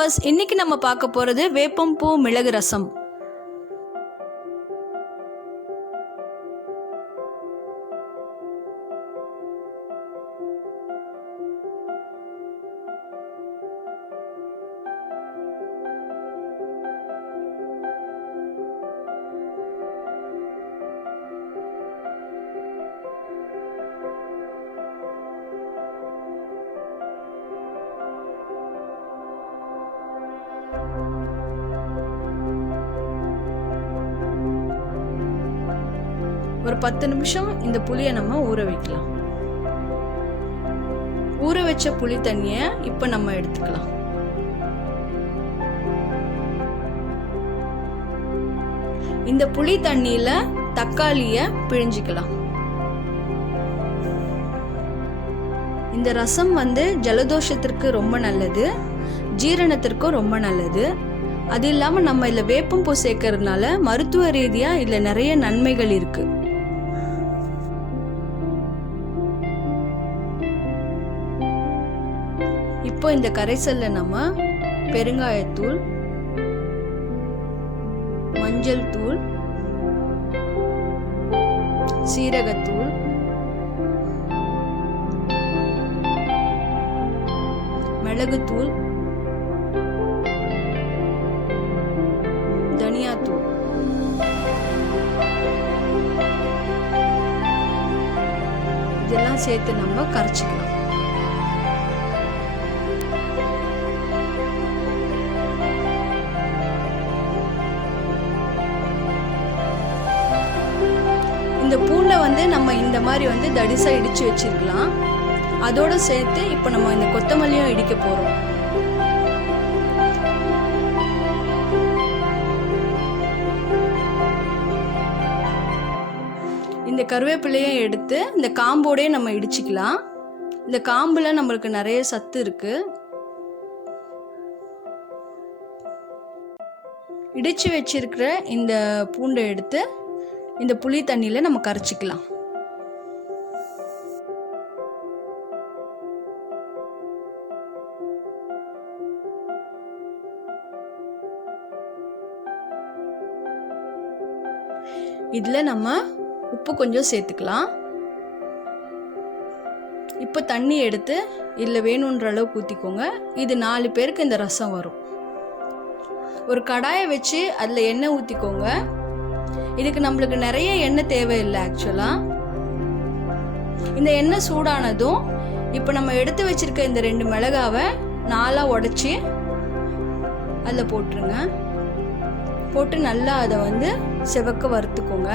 Viewers, இன்னைக்கு நம்ம பார்க்க போகிறது வேப்பம் பூ மிளகு ரசம். ஒரு 10 நிமிஷம் இந்த புளியை நம்ம ஊற வைக்கலாம். ஊற வச்ச புளி தண்ணியை இப்போ நம்ம எடுத்துக்கலாம். இந்த புளி தண்ணியில தக்காளியை பிழிஞ்சிக்கலாம். இந்த ரசம் ஜலதோஷத்திற்கு ரொம்ப நல்லது, ஜீரணத்திற்கும் ரொம்ப நல்லது. அது இல்லாமல் நம்ம இதில் வேப்பம்பூ சேர்க்கறதுனால மருத்துவ ரீதியாக இதில் நிறைய நன்மைகள் இருக்கு. இப்போ இந்த கரைசல்ல நம்ம பெருங்காயத்தூள், மஞ்சள் தூள், சீரகத்தூள், மிளகுத்தூள், தனியாத்தூள், இதெல்லாம் சேர்த்து நம்ம கரைச்சிக்கலாம். இந்த பூண்டை நம்ம இந்த மாதிரி தடிசா இடிச்சு வச்சிருக்கலாம். அதோட சேர்த்து இப்போ நம்ம இந்த கொத்தமல்லியும் இடிக்க போறோம். இந்த கருவேப்பிலையும் எடுத்து இந்த காம்போடே நம்ம இடிச்சுக்கலாம். இந்த காம்புல நம்மளுக்கு நிறைய சத்து இருக்கு. இடிச்சு வச்சிருக்கிற இந்த பூண்டை எடுத்து இந்த புளி தண்ணியில நம்ம கரைச்சிக்கலாம். இதுல நம்ம உப்பு கொஞ்சம் சேர்த்துக்கலாம். இப்போ தண்ணி எடுத்து இதில் வேணுன்ற அளவுக்கு ஊற்றிக்கோங்க. இது 4 பேருக்கு இந்த ரசம் வரும். ஒரு கடாயை வச்சு அதில் எண்ணெய் ஊற்றிக்கோங்க. இதுக்கு நம்மளுக்கு நிறைய எண்ணெய் தேவையில்லை. ஆக்சுவலாக இந்த எண்ணெய் சூடானதும் இப்போ நம்ம எடுத்து வச்சிருக்க இந்த 2 மிளகாவை 4 உடைச்சி அதில் போட்டுருங்க. போட்டு நல்லா அதை செவக்க வறுத்துக்கோங்க.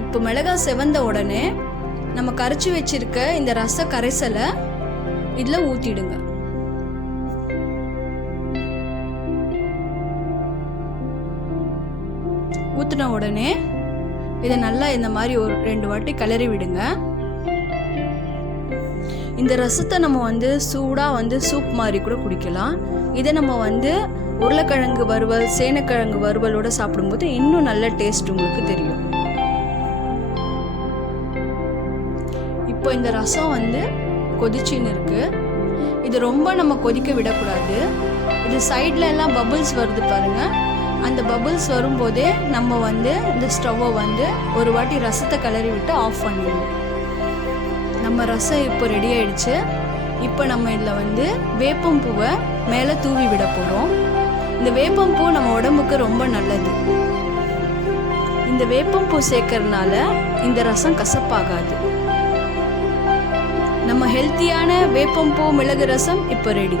இப்போ மிளகாய் செவந்த உடனே நம்ம கரைச்சி வச்சிருக்க இந்த ரச கரைசலை இதில் ஊற்றிடுங்க. ஊற்றின உடனே இதை நல்லா இந்த மாதிரி ஒரு 2 வாட்டி கிளறி விடுங்க. இந்த ரசத்தை நம்ம சூடாக சூப் மாதிரி கூட குடிக்கலாம். இதை நம்ம உருளைக்கிழங்கு வறுவல், சேனக்கிழங்கு வறுவலோட சாப்பிடும்போது இன்னும் நல்ல டேஸ்ட் உங்களுக்கு தெரியும். இப்போ இந்த ரசம் கொதிச்சின்னு இருக்கு. இது ரொம்ப நம்ம கொதிக்க விடக்கூடாது. இது சைட்ல எல்லாம் பபிள்ஸ் வருது பாருங்க. அந்த பபிள்ஸ் வரும்போதே நம்ம இந்த ஸ்டவ்வை ஒரு வாட்டி ரசத்தை கிளறி விட்டு ஆஃப் பண்ணிடணும். நம்ம ரசம் இப்போ ரெடி ஆயிடுச்சு. இப்போ நம்ம இதில் வேப்பம் பூவை மேலே தூவி விட போகிறோம். இந்த வேப்பம் பூ நம்ம உடம்புக்கு ரொம்ப நல்லது. இந்த வேப்பம் பூ சேர்க்கறதுனால இந்த ரசம் கசப்பாகாது. நம்ம ஹெல்த்தியான வேப்பம் பூ மிளகு ரசம் இப்போ ரெடி.